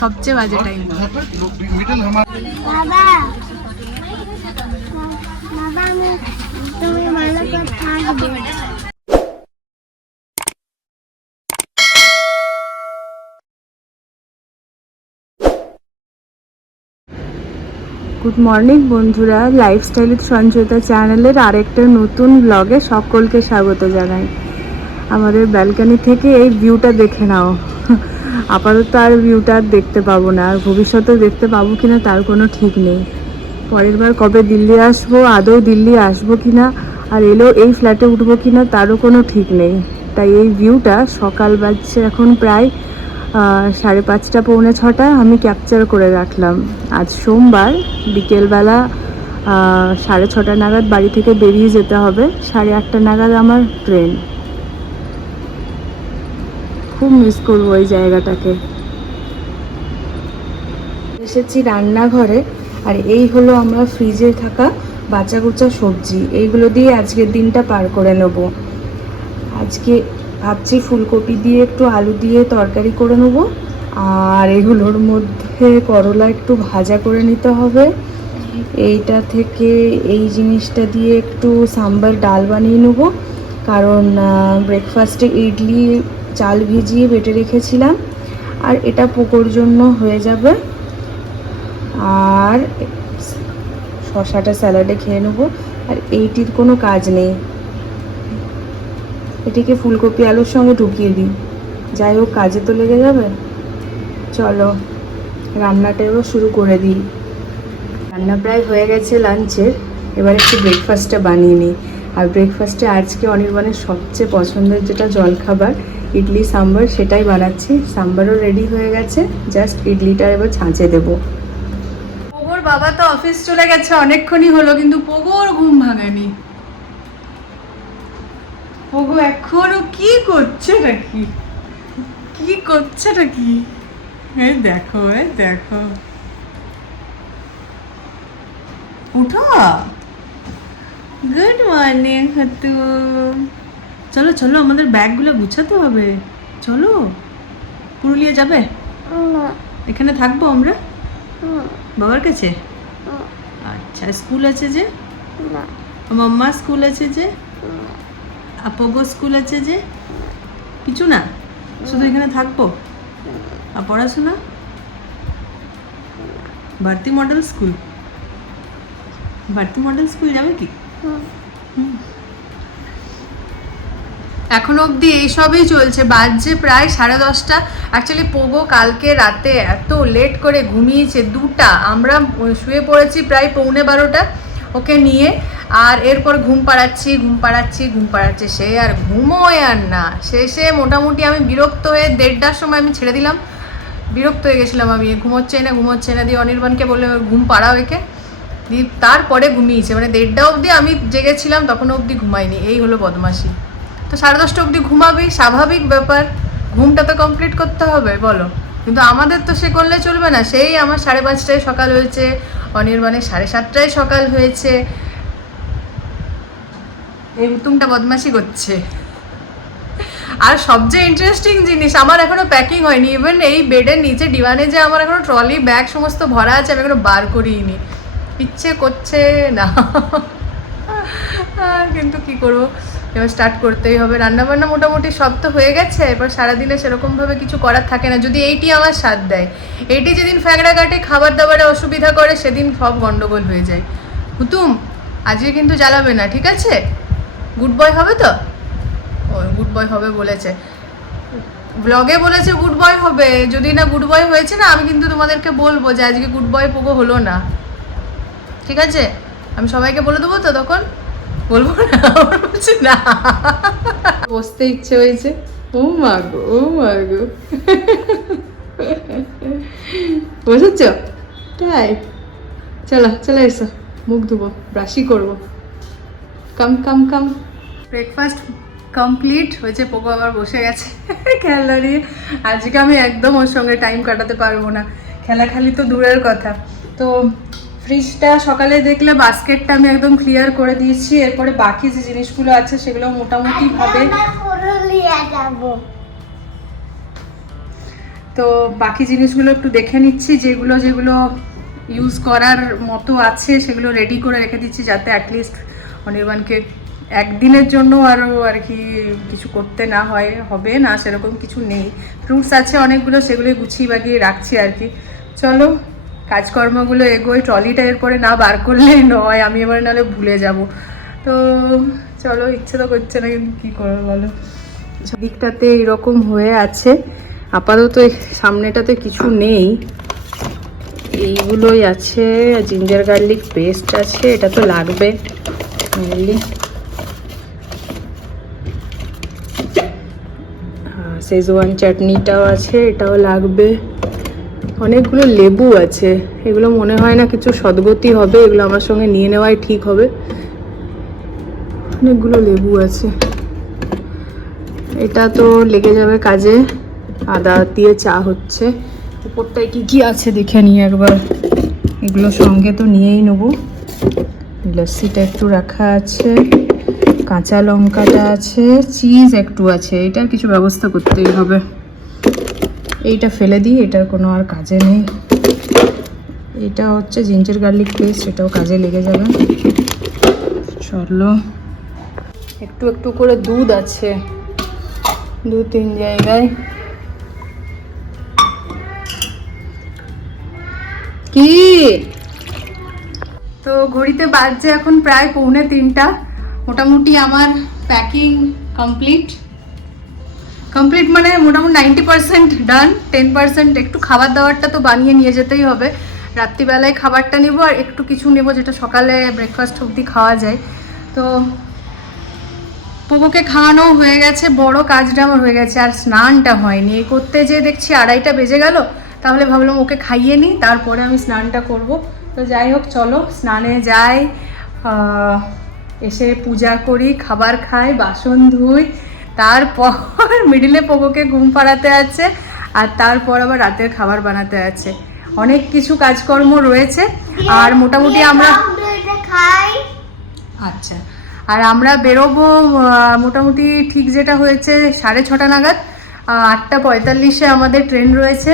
সবচেয়ে বাজে time good morning বন্ধুরা। লাইফস্টাইল উইথ চ্যানেলের আরেকটা নতুন ব্লগে সকলকে স্বাগত জানাই। আমাদের ব্যালকানি থেকে এই ভিউটা দেখে নাও। আপাতত আর ভিউটা আর দেখতে পাবো না। আর ভবিষ্যতেও দেখতে পাবো কিনা তার কোনো ঠিক নেই। পরের বার কবে দিল্লি আসব, আদৌ দিল্লি আসব কিনা, আর এলেও এই ফ্ল্যাটে উঠবো কিনা তারও কোনো ঠিক নেই। তাই এই ভিউটা সকাল বাজছে এখন প্রায় সাড়ে পাঁচটা, পৌনে ছটা, আমি ক্যাপচার করে রাখলাম। আজ সোমবার, বিকেলবেলা সাড়ে ছটা নাগাদ বাড়ি থেকে বেরিয়ে যেতে হবে। সাড়ে আটটা নাগাদ আমার ট্রেন খুব মিস করব ওই জায়গাটাকে। এসেছি রান্নাঘরে, আর এই হলো আমরা ফ্রিজে থাকা বাঁচা কুচা সবজি। এইগুলো দিয়ে আজকের দিনটা পার করে নেব। আজকে ভাবছি ফুলকপি দিয়ে একটু আলু দিয়ে তরকারি করে নেব, আর এগুলোর মধ্যে করলা একটু ভাজা করে নিতে হবে। এইটা থেকে এই জিনিসটা দিয়ে একটু সাম্বার ডাল বানিয়ে নেব, কারণ ব্রেকফাস্টে ইডলি চাল ভিজিয়ে বেটে রেখেছিলাম। আর এটা পোকোর জন্য হয়ে যাবে। আর শশাটা স্যালাডে খেয়ে নেব। আর এইটির কোনো কাজ নেই। এটিকে ফুলকপি আলুর সঙ্গে ঢুকিয়ে দিই। যাই হোক, কাজে তো লেগে যাবে। চলো, রান্নাটা এবার শুরু করে দিই। রান্না প্রায় হয়ে গেছে লাঞ্চের। এবার একটু ব্রেকফাস্টটা বানিয়ে নিই। আর ব্রেকফাস্টে আজকে অনির্বাণের সবচেয়ে পছন্দের যেটা জলখাবার ইডলি, সাম্বার সেটাই বানাচ্ছি। সাম্বারও রেডি হয়ে গেছে। জাস্ট ইডলিটা এবার ছাঁচে দেবো। পোগোর বাবা তো অফিস চলে গেছে, অনেকক্ষণই হলো, কিন্তু পোগোর ঘুম ভাঙেনি। পোগো এখনও কি করছে নাকি কি করছে নাকি এই দেখো এই দেখো। উঠো। গুড মর্নিং হাতু। চলো চলো আমাদের ব্যাগগুলো গুছাতে হবে। চলো পুরুলিয়া যাবে? এখানে থাকব আমরা? বাবার কাছে? আচ্ছা স্কুল আছে যে? মাম্মা স্কুল আছে যে? আপগো স্কুল আছে যে? কিছু না? শুধু এখানে থাকব? আর পড়াশোনা? Bharati model school. Bharati model school যাবে কি? এখনও অবধি এইসবই চলছে। বাজছে প্রায় সাড়ে দশটা। অ্যাকচুয়ালি পোগো কালকে রাতে এত লেট করে ঘুমিয়েছে দুটা। আমরা শুয়ে পড়েছি প্রায় পৌনে বারোটা ওকে নিয়ে। আর এরপর ঘুম পাড়াচ্ছি ঘুম পাড়াচ্ছি, ঘুম পাড়াচ্ছে সে। আর ঘুমোয় আর না। শেষে মোটামুটি আমি বিরক্ত হয়ে দেড়টার সময় আমি ছেড়ে দিলাম। বিরক্ত হয়ে গেছিলাম আমি। ঘুমোচ্ছে না ঘুমোচ্ছে না। দিয়ে অনির্বাণকে বললে ঘুম পাড়াও একে। দিয়ে তারপরে ঘুমিয়েছে। মানে দেড়টা অবধি আমি জেগেছিলাম তখনও অবধি ঘুমাইনি এই হলো বদমাসি তো সাড়ে দশটা অবধি ঘুমাবি, স্বাভাবিক ব্যাপার। ঘুমটা তো কমপ্লিট করতে হবে, বলো। কিন্তু আমাদের তো সে করলে চলবে না। সেই আমার সাড়ে পাঁচটায় সকাল হয়েছে, অনির্বাণের সাড়ে সাতটায় সকাল হয়েছে। এই উত্তুমটা বদমাসি করছে। আর সবচেয়ে ইন্টারেস্টিং জিনিস, আমার এখনও প্যাকিং হয়নি। ইভেন এই বেডের নিচে ডিভানে যে আমার এখনও ট্রলি ব্যাগ সমস্ত ভরা আছে, আমি এখনও বার করিনি। ইচ্ছে করছে না। কিন্তু কি করব? এবার স্টার্ট করতেই হবে। রান্নাবান্না মোটামুটি সব তো হয়ে গেছে, এবার সারাদিনে সেরকমভাবে কিছু করার থাকে না। যদি এইটি আমার স্বাদ দেয়, এইটি যেদিন ফ্যাংড়া কাটে, খাবার দাবারে অসুবিধা করে, সেদিন সব গন্ডগোল হয়ে যায়। হুতুম, আজকে কিন্তু জ্বালাবে না, ঠিক আছে? গুড বয় হবে তো? ও গুড বয় হবে বলেছে। ব্লগে বলেছে গুড বয় হবে। যদি না গুড বয় হয়েছে না, আমি কিন্তু তোমাদেরকে বলব যে আজকে গুড বয় পোগো হলো না। ঠিক আছে? আমি সবাইকে বলে দেবো তো তখন? বলব না? না। বসতে ইচ্ছে হয়েছে। ও মা গো, ও মা গো। বসেছ তাই। চলো, চলে এসো। মুখ ধুবো ব্রাশই করব। Come come come breakfast complete হয়েছে, পোকো আবার বসে গেছে। খেলা নিয়ে। আজকে আমি একদম ওর সঙ্গে টাইম কাটাতে পারব না। খেলা খালি তো দূরের কথা। তো ফ্রিজটা সকালে দেখলে বাস্কেটটা আমি একদম ক্লিয়ার করে দিয়েছি। এরপরে বাকি যে জিনিসগুলো আছে সেগুলো মোটামুটি ভাবে তো বাকি জিনিসগুলো একটু দেখে নিচ্ছি যেগুলো যেগুলো ইউজ করার মতো আছে সেগুলো রেডি করে রেখে দিচ্ছি যাতে অ্যাটলিস্ট অনির্বাণকে একদিনের জন্য আরও আর কি কিছু করতে না হয় হবে না সেরকম কিছু নেই। ফ্রুটস আছে অনেকগুলো সেগুলোই গুছিয়ে বাগিয়ে রাখছি আর কি। চলো কাজকর্মগুলো এগোয়, ট্রলিটা এরপরে না বার করলেই নয়, আমি এবার নাহলে ভুলে যাব। তো চলো, ইচ্ছে তো করছে না, কিন্তু কী করব বলো? দিকটাতে এরকম হয়ে আছে। আপাতত সামনেটাতে কিছু নেই। এইগুলোই আছে, জিঞ্জার গার্লিক পেস্ট আছে, এটা তো লাগবে শেজওয়ান চাটনিটাও আছে, এটাও লাগবে। অনেকগুলো লেবু আছে। এগুলো মনে হয় না কিছু সদ্গতি হবে, এগুলো আমার সঙ্গে নিয়ে নেওয়াই ঠিক হবে। অনেকগুলো লেবু আছে। এটা তো লেগে যাবে কাজে। আদা দিয়ে চা হচ্ছে। উপরটায় কি কি আছে দেখে নিই একবার। এগুলো সঙ্গে তো নিয়েই নেব। লস্যিটা একটু রাখা আছে। কাঁচা লঙ্কাটা আছে। চিজ একটু আছে। এটার কিছু ব্যবস্থা করতেই হবে। এইটা ফেলে দিই, এটার কোনো আর কাজে নেই। এটা হচ্ছে জিঞ্জার গার্লিক পেস্ট এটাও কাজে লেগে যাবে। চলো। একটু একটু করে দুধ আছে, দু তিন জায়গায়। কি? তো ঘড়িতে বাজছে এখন প্রায় পৌনে তিনটা। মোটামুটি আমার প্যাকিং কমপ্লিট কমপ্লিট মানে মোটামুটি ninety percent done ten percent একটু খাবার দাবারটা তো বানিয়ে নিয়ে যেতেই হবে। রাত্রিবেলায় খাবারটা নেব আর একটু কিছু নেব যেটা সকালে ব্রেকফাস্ট অবধি খাওয়া যায়। তো পোকোকে খাওয়ানো হয়ে গেছে, বড় কাজটা আমার হয়ে গেছে, আর স্নানটা হয়নি। এই করতে যে দেখছি আড়াইটা বেজে গেল, তাহলে ভাবলাম ওকে খাইয়ে নিই, তারপরে আমি স্নানটা করব। তো যাই হোক, চলো স্নানে যাই এসে পূজা করি, খাবার খাই, বাসন ধুই তারপর মিডিলে পোকোকে ঘুম পাড়াতে আছে আর তারপর আবার রাতের খাবার বানাতে আছে। অনেক কিছু কাজকর্ম রয়েছে আর মোটামুটি আমরা আচ্ছা আর আমরা বেরোবো মোটামুটি ঠিক যেটা হয়েছে সাড়ে ছটা নাগাদ আটটা পঁয়তাল্লিশে আমাদের ট্রেন রয়েছে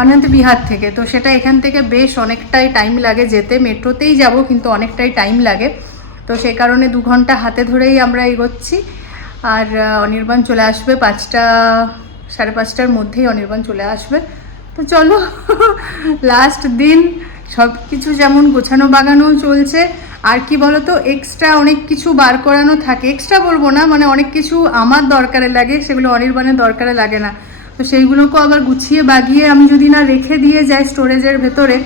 অনন্ত বিহার থেকে। তো সেটা এখান থেকে বেশ অনেকটাই টাইম লাগে যেতে মেট্রোতেই যাব কিন্তু অনেকটাই টাইম লাগে। তো সেই কারণে দু ঘণ্টা হাতে ধরেই আমরা এগোচ্ছি। আর অনির্বাণ চলে আসবে পাঁচটা, সাড়ে পাঁচটার মধ্যেই অনির্বাণ চলে আসবে। তো চলো লাস্ট দিন সব কিছু যেমন গোছানো বাগানো চলছে, আর কি বলতো এক্সট্রা অনেক কিছু বার করানো থাকে। এক্সট্রা বলব না মানে অনেক কিছু আমার দরকারে লাগে, সেগুলো অনির্বাণের দরকারে লাগে না। তো সেইগুলোকেও আবার গুছিয়ে বাগিয়ে আমি যদি না রেখে দিয়ে যাই স্টোরেজের ভেতরে,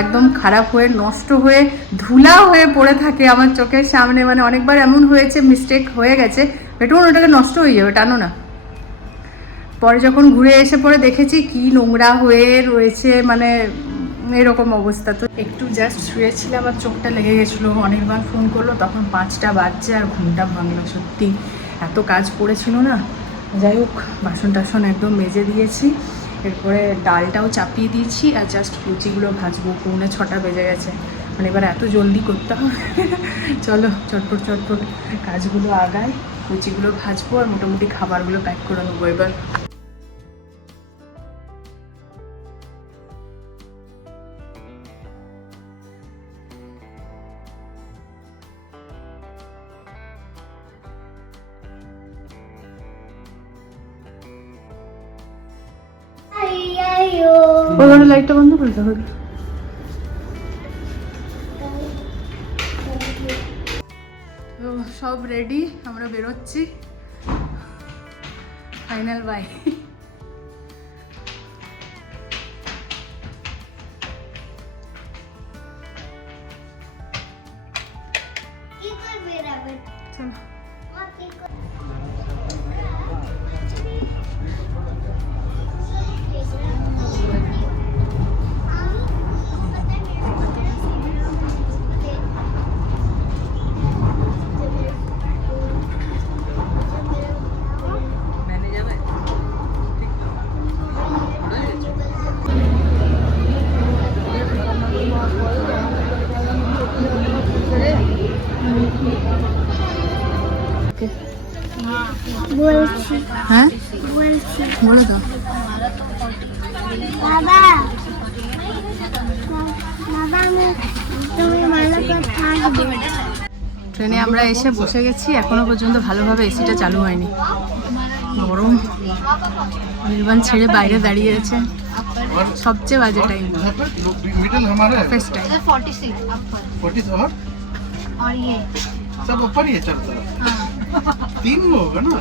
একদম খারাপ হয়ে, নষ্ট হয়ে, ধুলা হয়ে পড়ে থাকে আমার চোখের সামনে। মানে অনেকবার এমন হয়েছে মিস্টেক হয়ে গেছে। বেটুন ওটাকে নষ্ট হয়ে যাবে, টানো না। পরে যখন ঘুরে এসে পরে দেখেছি কি নোংরা হয়ে রয়েছে মানে এরকম অবস্থা। তো একটু জাস্ট শুয়েছিলাম আর চোখটা লেগে গেছিল। অনেকবার ফোন করল, তখন পাঁচটা বাজছে আর ঘুমটা ভাঙলো সত্যি। এত কাজ পড়েছিল না। যাই হোক বাসন টাসন একদম মেজে দিয়েছি। এরপরে ডালটাও চাপিয়ে দিয়েছি আর জাস্ট লুচিগুলো ভাজবো। পৌনে ছটা বেজে গেছে। মানে এবার এত জলদি করতে হবে। চলো, চটপট চটপট কাজগুলো আগায় লুচিগুলো ভাজবো আর মোটামুটি খাবারগুলো প্যাক করে নেব এবার। লাইটটা বন্ধ করে দাও তো সব রেডি আমরা বেরোচ্ছি। ফাইনাল বাই হ্যাঁ বলছি বলে দাও বাবা বাবা আমি তুমি ভালো করে থাকবে ট্রেনে আমরা এসে বসে গেছি এখনো পর্যন্ত ভালোভাবে এসিটা চালু হয়নি গরম নির্বাণ ছেড়ে বাইরে দাঁড়িয়ে আছে সবচেয়ে বাজে টাইম यहाँ पर मिडिल हमारा है first time forty six forty और और ये सब ऊपर ही है चलता तीन में होगा ना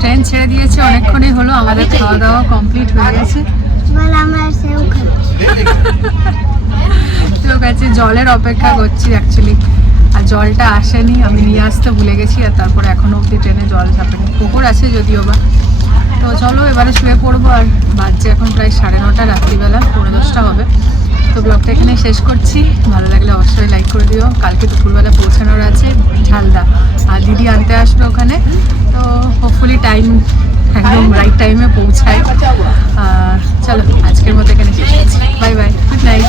ট্রেন ছেড়ে দিয়েছে অনেকক্ষণই হলো আমাদের খাওয়া দাওয়া কমপ্লিট হয়ে গেছে। লোক আছে জলের অপেক্ষা করছি অ্যাকচুয়ালি আর জলটা আসেনি আমি নিয়ে আসতে ভুলে গেছি আর তারপরে এখনও অবধি ট্রেনে জল চাপেনি পুকুর আছে যদিও বা। তো চলো এবারে শুয়ে পড়ব আর বাজছে এখন প্রায় সাড়ে নটা রাত্রিবেলা পনেরো দশটা হবে। তো ব্লগটা এখানে শেষ করছি। ভালো লাগলে অবশ্যই লাইক করে দিও। কালকে দুপুরবেলা পৌঁছানোর আছে ঝালদা। আর দিদি আনতে আসবে ওখানে। তো হোপফুলি টাইম একদম রাইট টাইমে পৌঁছায়। চলো, আজকের মতো এখানে শেষ করছি। Bye bye good night